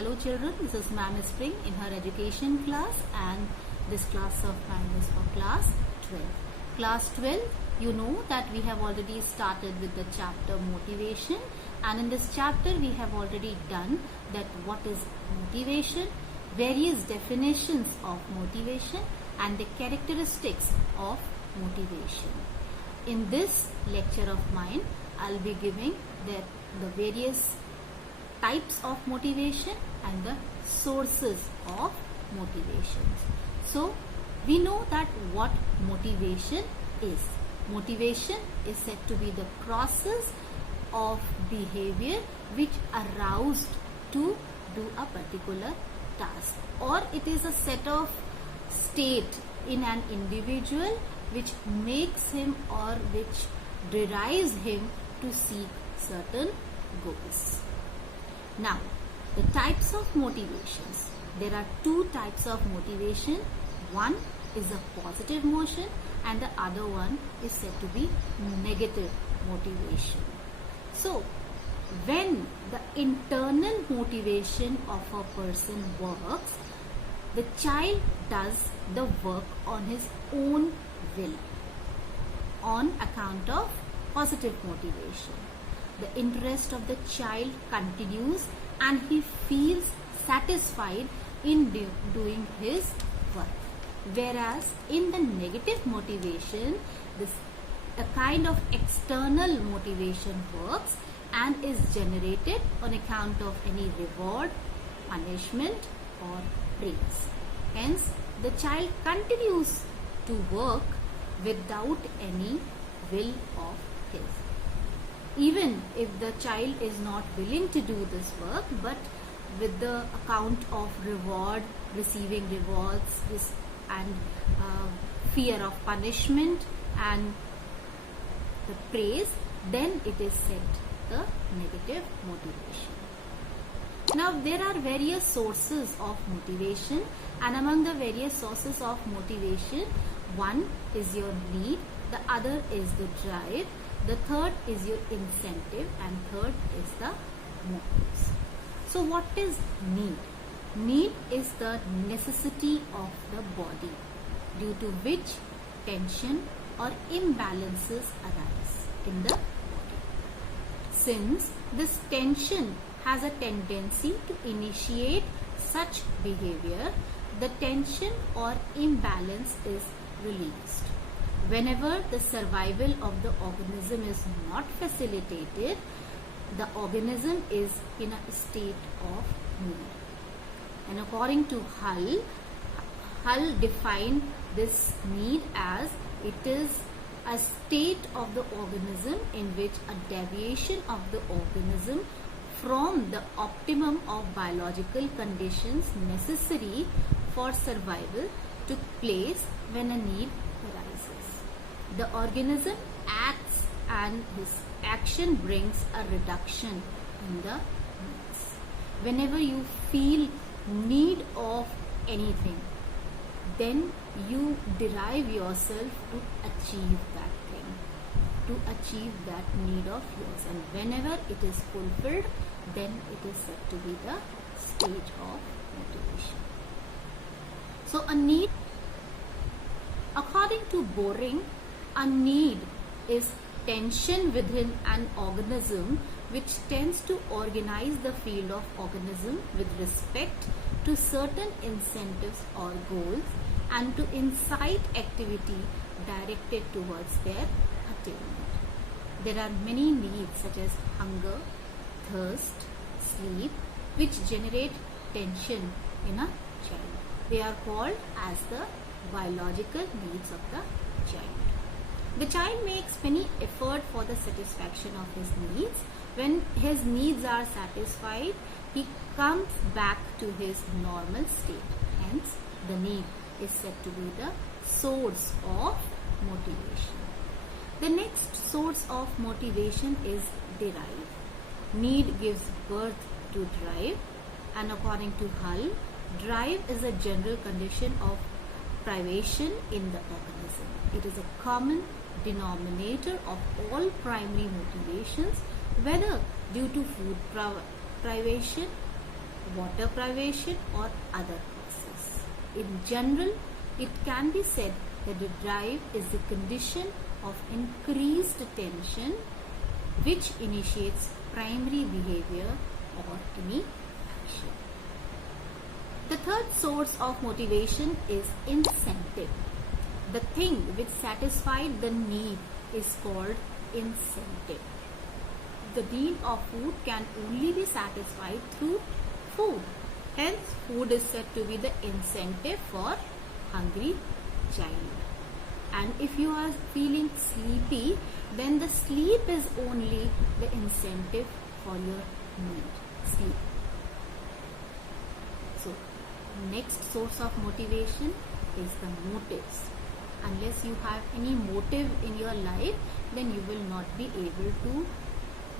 Hello children, this is Ma'am Spring in her education class, and this class of mine is for class 12. Class 12, you know that we have already started with the chapter motivation, and in this chapter we have already done that what is motivation, various definitions of motivation and the characteristics of motivation. In this lecture of mine, I'll be giving the various types of motivation and the sources of motivations. So we know that what motivation is. Motivation is said to be the process of behavior which aroused to do a particular task, or it is a set of state in an individual which makes him or which drives him to seek certain goals. Now, the types of motivations. There are two types of motivation. One is a positive motion and the other one is said to be negative motivation. So, when the internal motivation of a person works, the child does the work on his own will on account of positive motivation. The interest of the child continues and he feels satisfied in doing his work. Whereas in the negative motivation, a kind of external motivation works and is generated on account of any reward, punishment or praise. Hence, the child continues to work without any will of his. Even if the child is not willing to do this work, but with the account of reward, receiving rewards and fear of punishment and the praise, then it is said the negative motivation. Now there are various sources of motivation, and among the various sources of motivation, one is your need, the other is the drive, the third is your incentive, and third is the motives. So what is need? Need is the necessity of the body due to which tension or imbalances arise in the body. Since this tension has a tendency to initiate such behavior, the tension or imbalance is released. Whenever the survival of the organism is not facilitated, the organism is in a state of need. And according to Hull defined this need as it is a state of the organism in which a deviation of the organism from the optimum of biological conditions necessary for survival took place when a need arises. The organism acts and his action brings a reduction in the needs. Whenever you feel need of anything, then you derive yourself to achieve that thing, to achieve that need of yours, and whenever it is fulfilled, then it is said to be the stage of motivation. So a need, according to Boring, a need is tension within an organism which tends to organize the field of organism with respect to certain incentives or goals and to incite activity directed towards their attainment. There are many needs such as hunger, thirst, sleep, which generate tension in a child. They are called as the biological needs of the child. The child makes many effort for the satisfaction of his needs. When his needs are satisfied, he comes back to his normal state. Hence, the need is said to be the source of motivation. The next source of motivation is derive. Need gives birth to drive, and according to Hull, drive is a general condition of privation in the organism. It is a common denominator of all primary motivations, whether due to food privation, water privation or other causes. In general, it can be said that the drive is the condition of increased tension which initiates primary behavior or any action. The third source of motivation is incentive. The thing which satisfied the need is called incentive. The need of food can only be satisfied through food. Hence, food is said to be the incentive for hungry child. And if you are feeling sleepy, then the sleep is only the incentive for your need, sleep. So, next source of motivation is the motives. Unless you have any motive in your life, then you will not be able to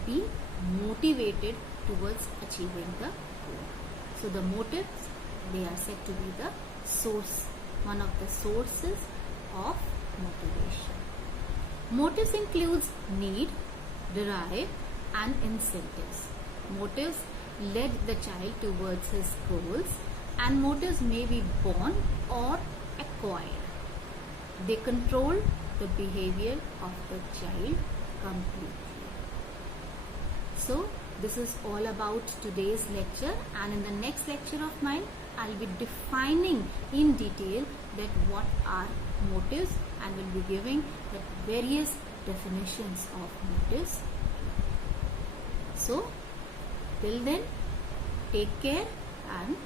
be motivated towards achieving the goal. So the motives, they are said to be the source, one of the sources of motivation. Motives includes need, drive and incentives. Motives led the child towards his goals, and motives may be born or acquired. They control the behavior of the child completely. So, this is all about today's lecture, and in the next lecture of mine, I'll be defining in detail that what are motives, and will be giving the various definitions of motives. So, till then, take care and